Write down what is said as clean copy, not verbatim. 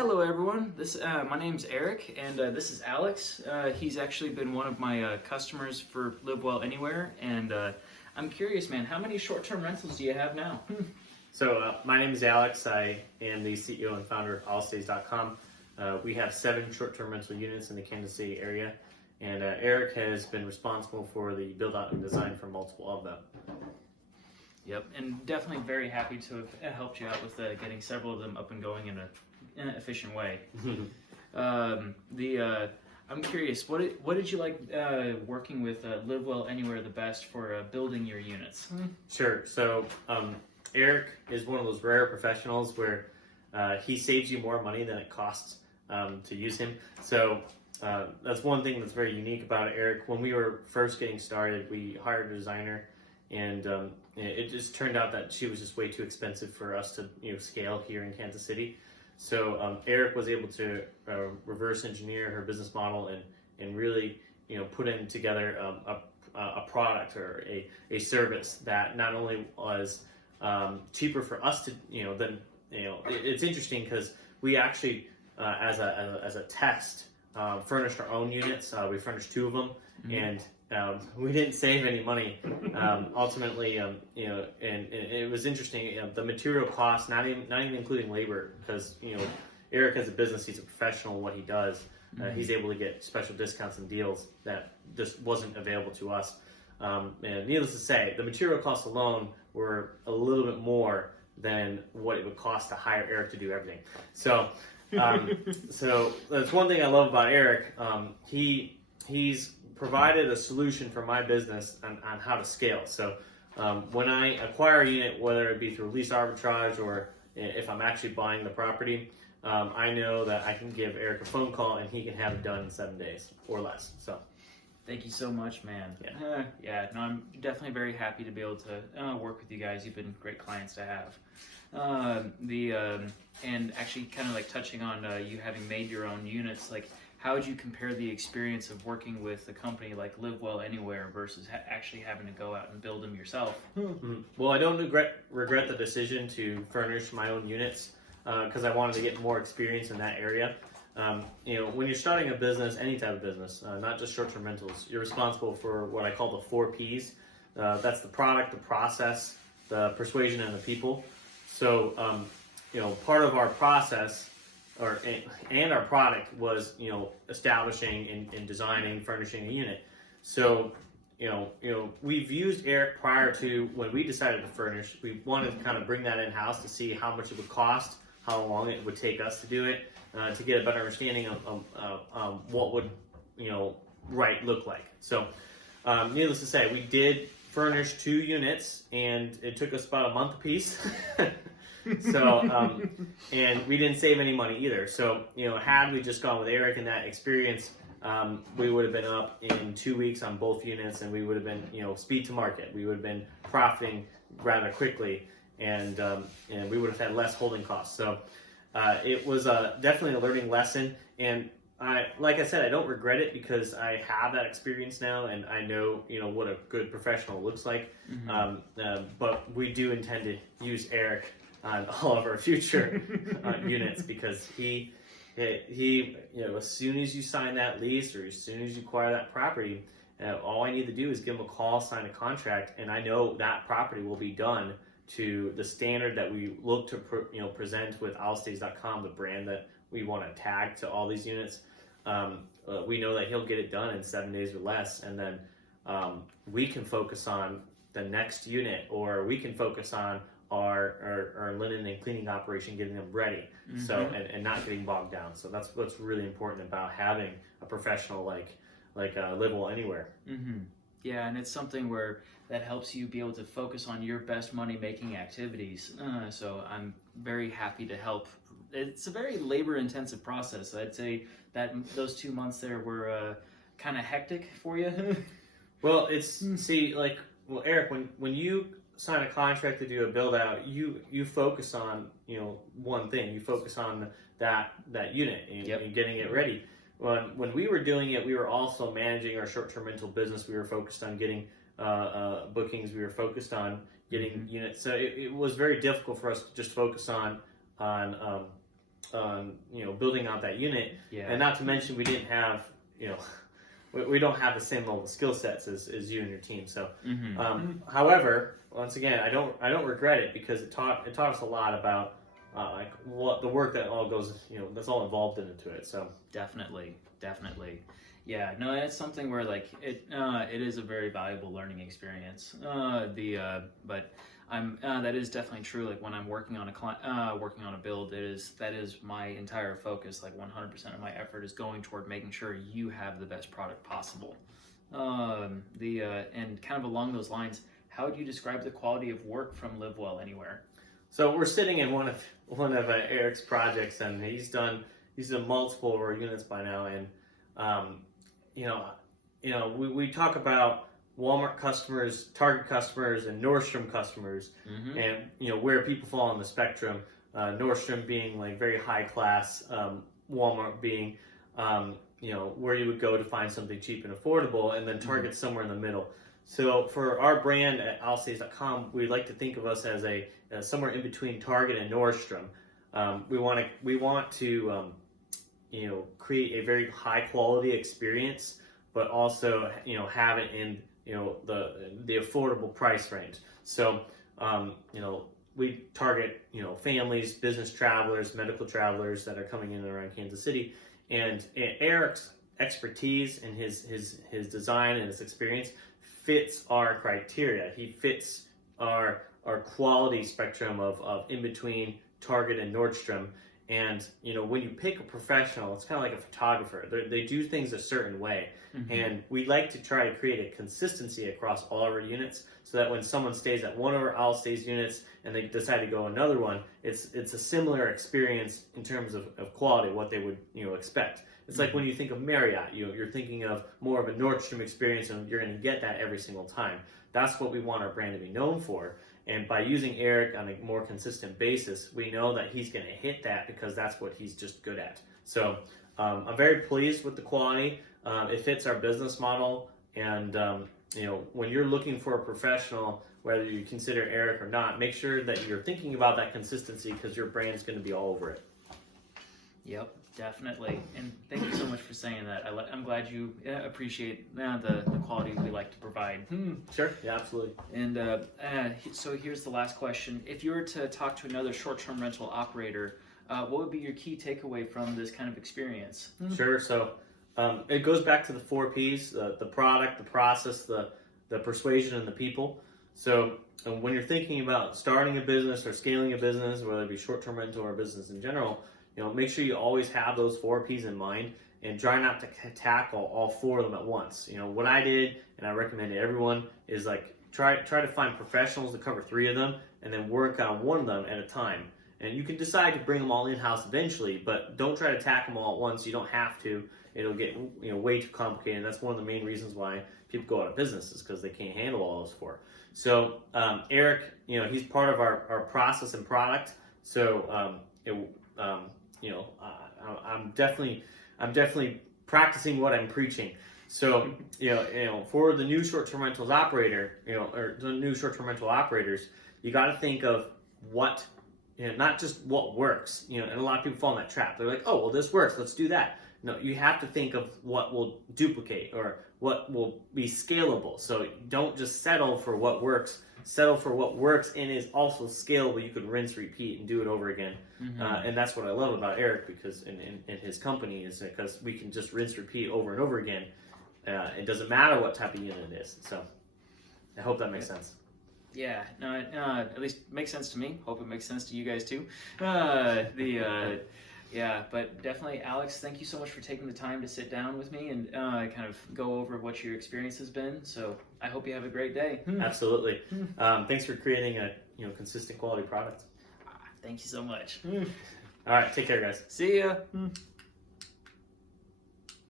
Hello everyone, my name's Eric and this is Alex. He's actually been one of my customers for Live Well Anywhere, and I'm curious, man, how many short-term rentals do you have now? So my name is Alex. I am the CEO and founder of Allstays.com. We have 7 short-term rental units in the Kansas City area, and Eric has been responsible for the build-out and design for multiple of them. Yep, and definitely very happy to have helped you out with getting several of them up and going in an efficient way. I'm curious, what did you like working with Live Well Anywhere the best for building your units? Sure. So Eric is one of those rare professionals where he saves you more money than it costs to use him. So that's one thing that's very unique about Eric. When we were first getting started, we hired a designer, and it just turned out that she was just way too expensive for us to scale here in Kansas City. So Eric was able to reverse engineer her business model and really put in together a product or a service that not only was cheaper for us to it's interesting because we actually as a test furnished our own units. We furnished 2 of them, and we didn't save any money ultimately. And it was interesting. The material costs, not even including labor, because Eric as a business, he's a professional in what he does. He's able to get special discounts and deals that just wasn't available to us. And needless to say, the material costs alone were a little bit more than what it would cost to hire Eric to do everything. So so that's one thing I love about Eric. He's provided a solution for my business on how to scale. So when I acquire a unit, whether it be through lease arbitrage or if I'm actually buying the property, I know that I can give Eric a phone call and he can have it done in 7 days or less. So thank you so much, man. No, I'm definitely very happy to be able to work with you guys. You've been great clients to have. And actually kind of like touching on you having made your own units, like how would you compare the experience of working with a company like Live Well Anywhere versus actually having to go out and build them yourself? Well, I don't regret the decision to furnish my own units because I wanted to get more experience in that area. When you're starting a business, any type of business, not just short-term rentals, you're responsible for what I call the 4 Ps. That's the product, the process, the persuasion, and the people. So, part of our process and our product was, establishing and designing, furnishing a unit. So, we've used Eric prior to when we decided to furnish. We wanted to kind of bring that in-house to see how much it would cost, how long it would take us to do it, to get a better understanding of what would, right look like. So, needless to say, we did furnish 2 units, and it took us about a month apiece. So, and we didn't save any money either. So, had we just gone with Eric and that experience, we would have been up in 2 weeks on both units, and we would have been, speed to market. We would have been profiting rather quickly, and we would have had less holding costs. So, it was definitely a learning lesson, and like I said, I don't regret it because I have that experience now, and I know what a good professional looks like. But we do intend to use Eric on all of our future units because he as soon as you sign that lease or as soon as you acquire that property, all I need to do is give him a call, sign a contract, and I know that property will be done to the standard that we look to present with Allstays.com, the brand that we want to tag to all these units. We know that he'll get it done in 7 days or less, and then we can focus on the next unit, or we can focus on our linen and cleaning operation, getting them ready, so and not getting bogged down. So that's what's really important about having a professional like Live Well Anywhere. Yeah, and it's something where that helps you be able to focus on your best money-making activities. So I'm very happy to help. It's a very labor-intensive process. I'd say that those 2 months there were kind of hectic for you. Well, Eric, when you sign a contract to do a build-out, you focus on one thing. You focus on that unit and getting it ready. When we were doing it, we were also managing our short-term rental business. We were focused on getting bookings. We were focused on getting units. So it was very difficult for us to just focus on building out that unit. Yeah. And not to mention, we didn't have, we don't have the same level of skill sets as you and your team. So, however, once again, I don't regret it because it taught us a lot about like what the work that all goes, that's all involved into it. So definitely. Yeah, no, it's something where like it is a very valuable learning experience. But that is definitely true. Like when I'm working on a build, that is my entire focus. Like 100% of my effort is going toward making sure you have the best product possible. And kind of along those lines, how would you describe the quality of work from Live Well Anywhere? So we're sitting in one of Eric's projects, and he's done multiple of our units by now, and we talk about Walmart customers, Target customers, and Nordstrom customers, and where people fall on the spectrum. Nordstrom being like very high class, Walmart being where you would go to find something cheap and affordable, and then Target's somewhere in the middle. So for our brand at allstays.com, we like to think of us as a somewhere in between Target and Nordstrom. We want to create a very high quality experience, but also have it in the affordable price range. So we target families, business travelers, medical travelers that are coming in and around Kansas City, and Eric's expertise and his design and his experience fits our criteria. He fits our quality spectrum of in between Target and Nordstrom. And when you pick a professional, it's kind of like a photographer. They do things a certain way, and we like to try to create a consistency across all of our units, so that when someone stays at one of our All Stays units and they decide to go another one, it's a similar experience in terms of quality, what they would expect. It's like when you think of Marriott, you're thinking of more of a Nordstrom experience, and you're going to get that every single time. That's what we want our brand to be known for. And by using Eric on a more consistent basis, we know that he's going to hit that because that's what he's just good at. So I'm very pleased with the quality. It fits our business model. And, when you're looking for a professional, whether you consider Eric or not, make sure that you're thinking about that consistency because your brand's going to be all over it. Yep, definitely. And thank you so much for saying that. I'm glad you appreciate the quality we like to provide. Sure, yeah, absolutely. And so here's the last question. If you were to talk to another short-term rental operator, what would be your key takeaway from this kind of experience? Sure, so it goes back to the 4 Ps, the product, the process, the persuasion, and the people. So when you're thinking about starting a business or scaling a business, whether it be short-term rental or business in general, make sure you always have those 4 Ps in mind and try not to tackle all 4 of them at once. What I did, and I recommend to everyone, is like try to find professionals to cover 3 of them and then work on 1 of them at a time. And you can decide to bring them all in-house eventually, but don't try to tackle them all at once. You don't have to. It'll get way too complicated. That's one of the main reasons why people go out of business, is because they can't handle all those 4. So Eric, he's part of our process and product. So I'm definitely practicing what I'm preaching. So for the new short-term rentals operator, or the new short-term rental operators, you got to think of what, not just what works. And a lot of people fall in that trap. They're like, oh, well, this works, let's do that. No, you have to think of what will duplicate or what will be scalable. So don't just settle for what works. Settle for what works and is also scalable. You could rinse, repeat, and do it over again. And that's what I love about Eric, because in his company, is because we can just rinse, repeat over and over again. It doesn't matter what type of unit it is. So I hope that makes sense. Yeah, no, at least makes sense to me. Hope it makes sense to you guys too. Yeah, but definitely, Alex, thank you so much for taking the time to sit down with me and kind of go over what your experience has been. So I hope you have a great day. Absolutely. Thanks for creating a consistent quality product. Thank you so much. All right, take care, guys. See ya.